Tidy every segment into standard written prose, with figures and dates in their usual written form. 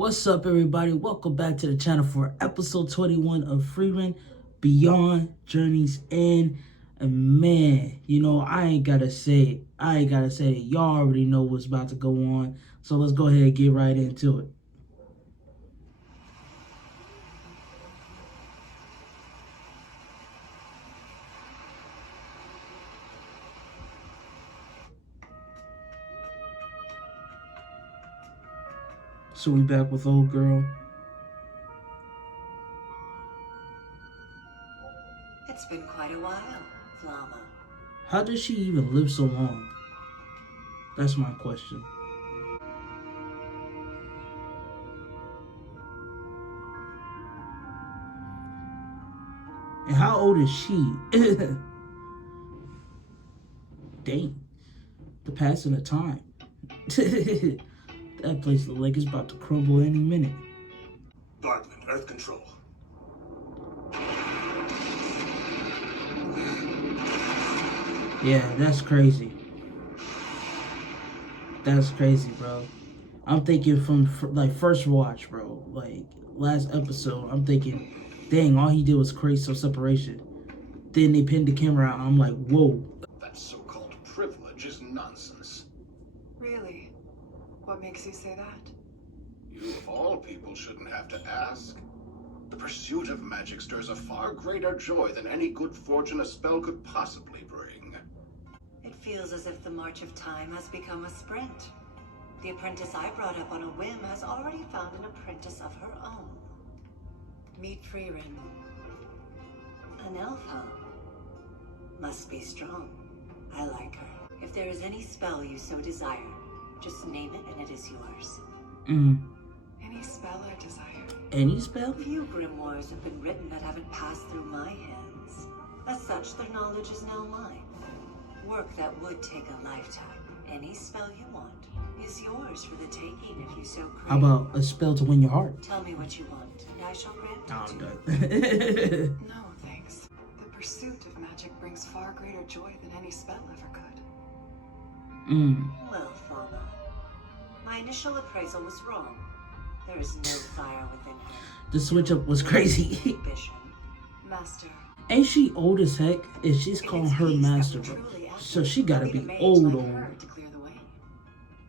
What's up, everybody? Welcome back to the channel for episode 21 of Frieren Beyond Journey's End. And man, I ain't gotta say it. Y'all already know what's about to go on. So let's go ahead and get right into it. So we back with old girl. It's been quite a while, Flama. How does she even live so long? That's my question. And how old is she? Dang. The passing of time. That place looks like it's about to crumble any minute. Bartman, Earth Control. Yeah, that's crazy. That's crazy, bro. I'm thinking from like first watch, bro. Like last episode, I'm thinking, dang, all he did was create some separation. Then they pinned the camera out, and I'm like, whoa. That so-called privilege is nonsense. Really? What makes you say that? You, of all people, shouldn't have to ask. The pursuit of magic stirs a far greater joy than any good fortune a spell could possibly bring. It feels as if the march of time has become a sprint. The apprentice I brought up on a whim has already found an apprentice of her own. Meet Frieren. An elf, huh? Must be strong. I like her. If there is any spell you so desire, just name it and it is yours. Any spell I desire? Any spell? Few grimoires have been written that haven't passed through my hands. As such, their knowledge is now mine. Work that would take a lifetime. Any spell you want is yours for the taking if you so crave. How about a spell to win your heart? Tell me what you want, and I shall grant it I'm to you. done. No, thanks. The pursuit of magic brings far greater joy than any spell ever could. Well, Flama, my initial appraisal was wrong. There is no fire within her. The switch up was crazy. Ambition. Master, Ain't she old as heck? And she's If calling it's her peace that master, will bro. truly act, So she gotta only be the mage old, like old. her to clear the way.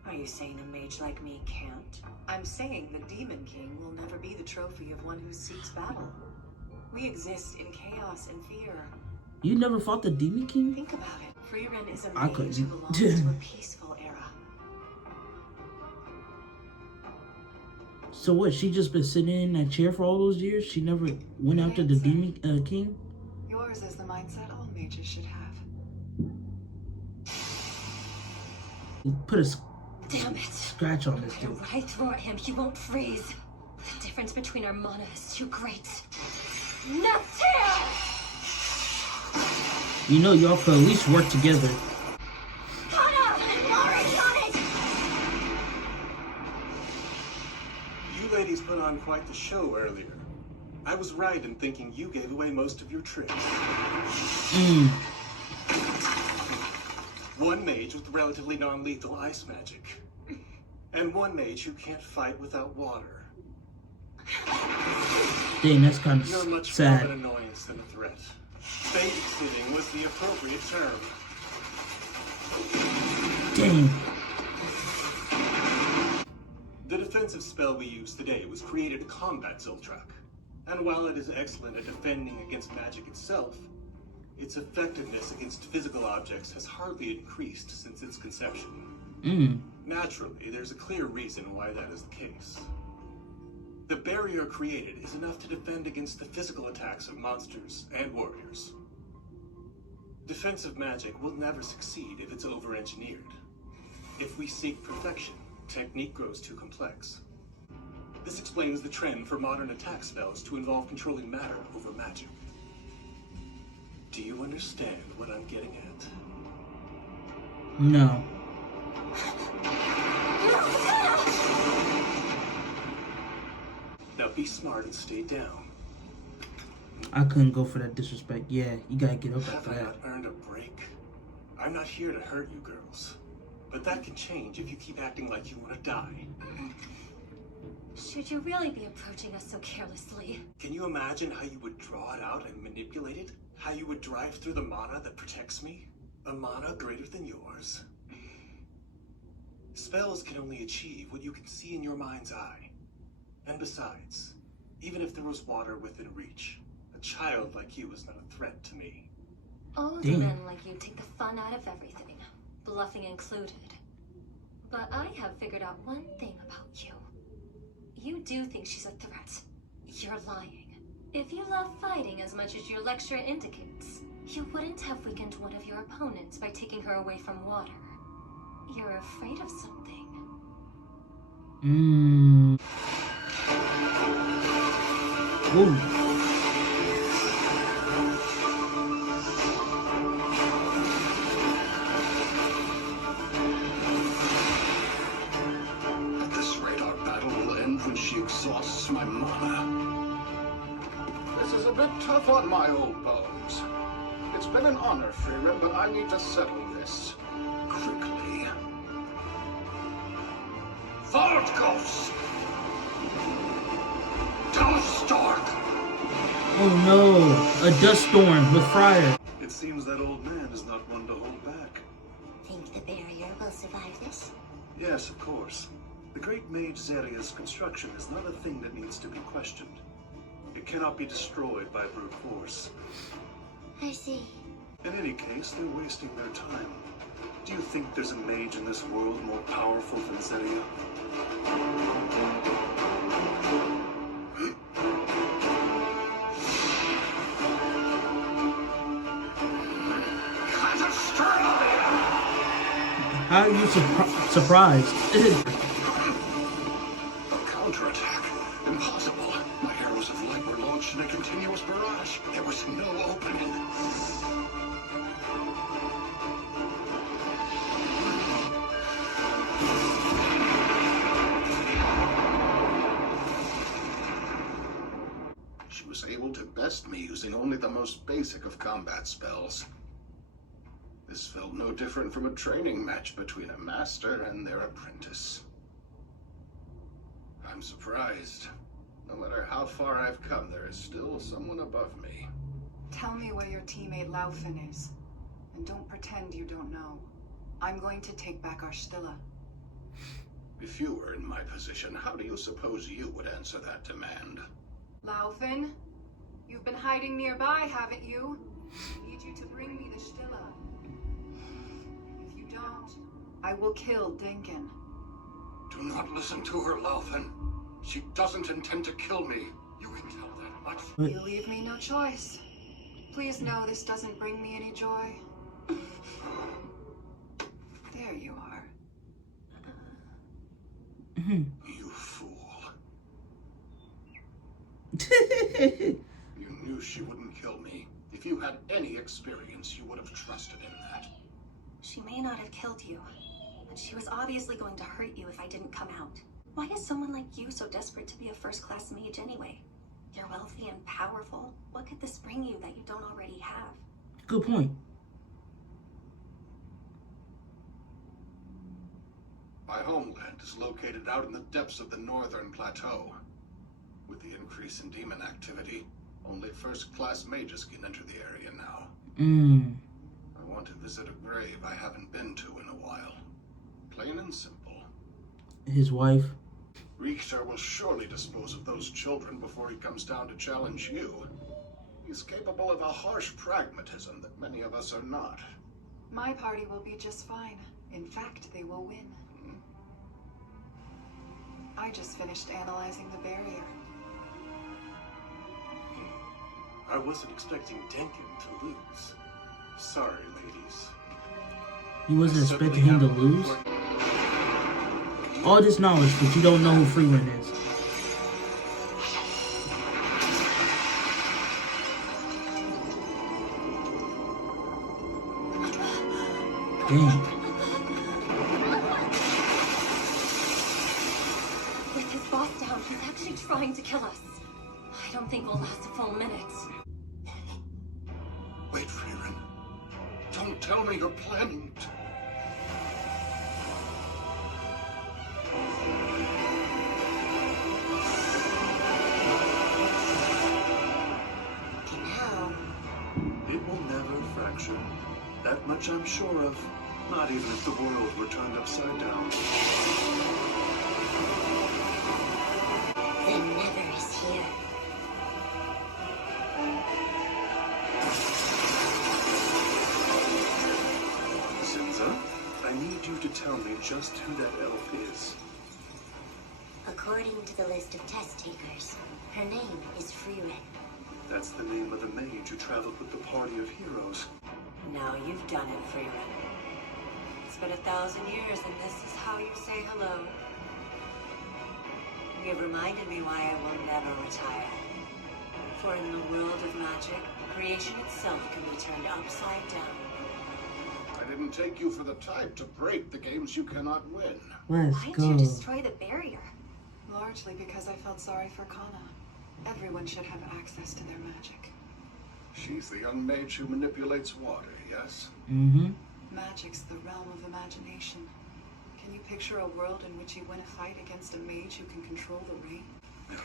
Are you saying a mage like me can't? I'm saying the Demon King will never be the trophy of one who seeks battle. We exist in chaos and fear. You never fought the Demon King? Think about it. Frieren is a I mage couldn't. who belongs to a peaceful era. So what? She just been sitting in that chair for all those years? She never went after the Demon King? yours is the mindset all mages should have. Put a Damn it. scratch on this You're dude. right, throw at him, he won't freeze. The difference between our mana is too great. Natir! You know y'all could at least work together. Kana! Mari on it! You ladies put on quite the show earlier. I was right in thinking you gave away most of your tricks. One mage with relatively non-lethal ice magic. And one mage who can't fight without water. Dang, that's kind You're of much more of sad. an annoyance than a threat. Babysitting was the appropriate term. Dang. The defensive spell we used today was created to combat Zoltrak. And while it is excellent at defending against magic itself, its effectiveness against physical objects has hardly increased since its conception. Naturally, there's a clear reason why that is the case. The barrier created is enough to defend against the physical attacks of monsters and warriors. Defensive magic will never succeed if it's over-engineered. If we seek perfection, technique grows too complex. This explains the trend for modern attack spells to involve controlling matter over magic. Do you understand what I'm getting at? No. Now be smart and stay down. I couldn't go for that disrespect. Yeah, you gotta get up Have after I that. not earned a break? I'm not here to hurt you girls. But that can change if you keep acting like you want to die. Should you really be approaching us so carelessly? Can you imagine how you would draw it out and manipulate it? How you would drive through the mana that protects me? A mana greater than yours? Spells can only achieve what you can see in your mind's eye. And besides, even if there was water within reach, a child like you is not a threat to me. Older Damn. men like you take the fun out of everything, bluffing included. But I have figured out one thing about you. You do think she's a threat. You're lying. If you love fighting as much as your lecture indicates, you wouldn't have weakened one of your opponents by taking her away from water. You're afraid of something. Ooh. At this rate, our battle will end when she exhausts my mana. This is a bit tough on my old bones. It's been an honor, Frieren, but I need to settle this quickly. Forward, Ghost! Dust Storm! Oh no, a dust storm with Frieren. It seems that old man is not one to hold back. Think the barrier will survive this? Yes, of course. The great mage Zeria's construction is not a thing that needs to be questioned. It cannot be destroyed by brute force. I see. In any case, they're wasting their time. Do you think there's a mage in this world more powerful than Zeria? How are you surprised? A counterattack? Impossible. My arrows of light were launched in a continuous barrage. There was no opening. She was able to best me using only the most basic of combat spells. This felt no different from a training match between a master and their apprentice. I'm surprised. No matter how far I've come, there is still someone above me. Tell me where your teammate Laufen is. And don't pretend you don't know. I'm going to take back our Stilla. If you were in my position, how do you suppose you would answer that demand? Laufen? You've been hiding nearby, haven't you? I need you to bring me the Stilla. If you don't, I will kill Dinkin. Do not listen to her, Laufen. She doesn't intend to kill me. You can tell that much. You leave me no choice. Please know this doesn't bring me any joy. There you are. You fool. You knew she wouldn't kill me. If you had any experience, you would have trusted in that. She may not have killed you, but she was obviously going to hurt you if I didn't come out. Why is someone like you so desperate to be a first-class mage anyway? You're wealthy and powerful. What could this bring you that you don't already have? Good point. My homeland is located out in the depths of the northern plateau. With the increase in demon activity, only first-class mages can enter the area now. I want to visit a grave I haven't been to in a while. Plain and simple. His wife. Richter will surely dispose of those children before he comes down to challenge you. He's capable of a harsh pragmatism that many of us are not. My party will be just fine. In fact, they will win. I just finished analyzing the barrier. I wasn't expecting Denkin to lose. Sorry, ladies. You wasn't I suddenly expecting him to have- lose? All this knowledge, but you don't know who Frieren is. Dang. With his boss down, he's actually trying to kill us. I don't think we'll last a full minute. Wait, Frieren. Don't tell me you're planning to... That much I'm sure of. Not even if the world were turned upside down. The Never is here. Zinza, I need you to tell me just who that elf is. According to the list of test takers, her name is Frieren. That's the name of the mage who traveled with the party of heroes. Now you've done it, Frieren. It's been 1,000 years and this is how you say hello. You've reminded me why I will never retire. For in the world of magic, creation itself can be turned upside down. I didn't take you for the type to break the games you cannot win. Let's Why'd go. you destroy the barrier? Largely because I felt sorry for Kana. Everyone should have access to their magic. She's the young mage who manipulates water, yes? Mm-hmm. Magic's the realm of imagination. Can you picture a world in which you win a fight against a mage who can control the rain? No,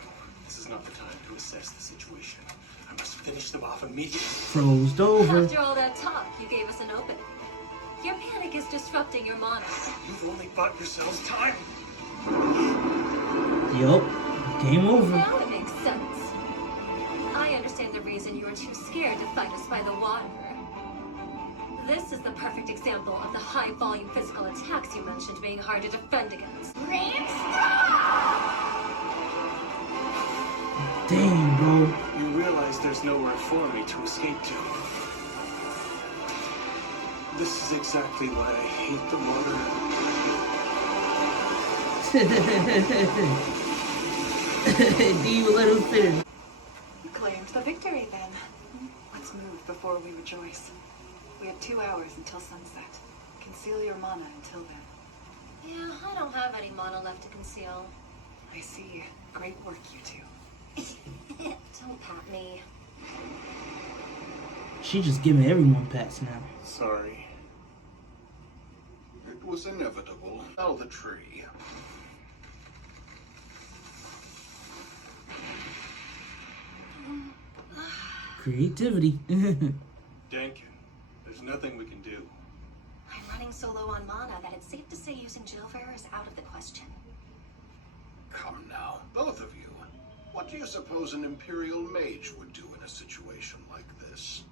this is not the time to assess the situation. I must finish them off immediately. Froze over. After all that talk, you gave us an opening. Your panic is disrupting your mana. You've only bought yourselves time. Yup. Game over. Now it makes sense. I understand the reason you are too scared to fight us by the water. This is the perfect example of the high-volume physical attacks you mentioned being hard to defend against. Dang, bro. You realize there's nowhere for me to escape to. This is exactly why I hate the water. Do you let him finish? Claimed the victory then. Let's move before we rejoice. We have 2 hours until sunset. Conceal your mana until then. Yeah, I don't have any mana left to conceal. I see. Great work, you two. Don't pat me. She just giving everyone pats now. Sorry. It was inevitable. Fell the tree. Creativity. Dankin, there's nothing we can do. I'm running so low on mana that it's safe to say using Jillfarer is out of the question. Come now, both of you. What do you suppose an Imperial mage would do in a situation like this?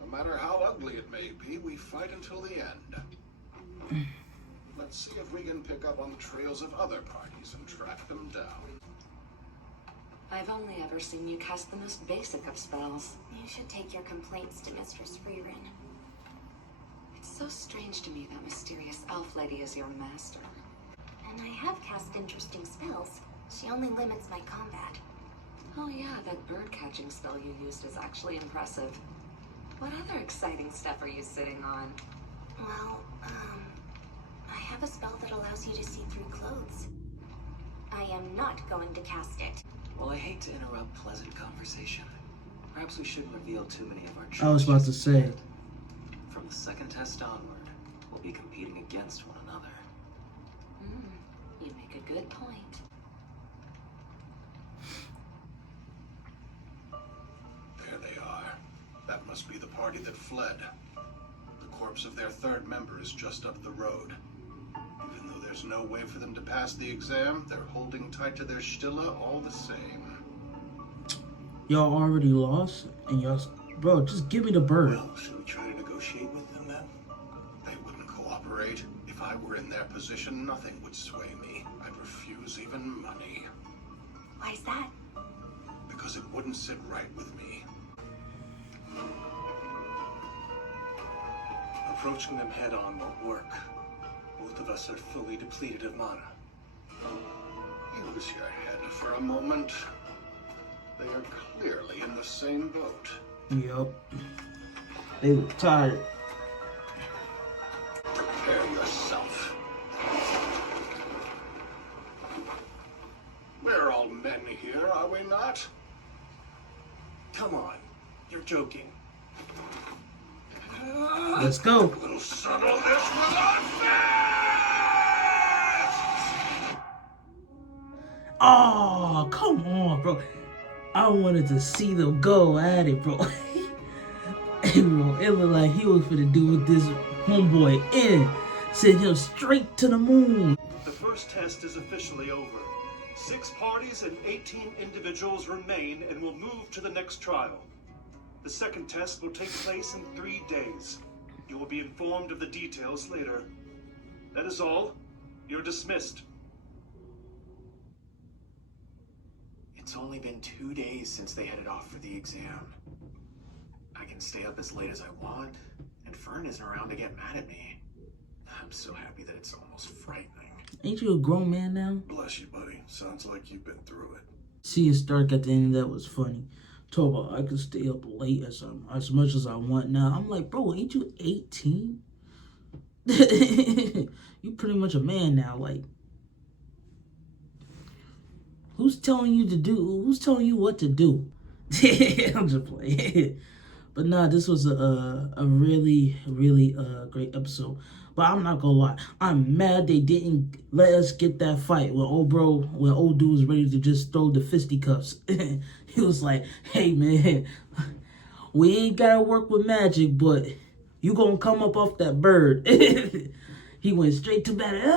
No matter how ugly it may be, we fight until the end. Let's see if we can pick up on the trails of other parties and track them down. I've only ever seen you cast the most basic of spells. You should take your complaints to Mistress Frieren. It's so strange to me that mysterious elf lady is your master. And I have cast interesting spells. She only limits my combat. Oh yeah, that bird-catching spell you used is actually impressive. What other exciting stuff are you sitting on? Well, I have a spell that allows you to see through clothes. I am not going to cast it. Well, I hate to interrupt pleasant conversation. Perhaps we shouldn't reveal too many of our I was about to just say. yet. From the second test onward, we'll be competing against one another. You make a good point. There they are. That must be the party that fled. The corpse of their third member is just up the road. Even though there's no way for them to pass the exam, they're holding tight to their Stilla all the same. Y'all already lost, and y'all, bro, just give me the bird. Well, should we try to negotiate with them then? They wouldn't cooperate. If I were in their position, nothing would sway me. I'd refuse even money. Why's that? Because it wouldn't sit right with me. Approaching them head on won't work. Both of us are fully depleted of mana. Use your head for a moment. They are clearly in the same boat. Yup. They look tired. Prepare yourself. We're all men here, are we not? Come on, you're joking. Let's go. We'll settle this with our fists! Oh, come on, bro. I wanted to see them go at it, bro. Bro, it looked like he was finna do with this homeboy in. Send him straight to the moon. The first test is officially over. 6 parties and 18 individuals remain and will move to the next trial. The second test will take place in 3 days. You will be informed of the details later. That is all. You're dismissed. It's only been 2 days since they headed off for the exam. I can stay up as late as I want, and Fern isn't around to get mad at me. I'm so happy that it's almost frightening. Ain't you a grown man now? Bless you, buddy. Sounds like you've been through it. Seeing Stark at the end of that was funny. Talk about I could stay up late as much as I want now. I'm like, bro, ain't you 18? You pretty much a man now. Like, who's telling you what to do? I'm just playing. But nah, this was a really, really great episode. But I'm not gonna lie, I'm mad they didn't let us get that fight when old dude was ready to just throw the fisticuffs. He was like, hey man, we ain't gotta work with magic, but you gonna come up off that bird. He went straight to battle.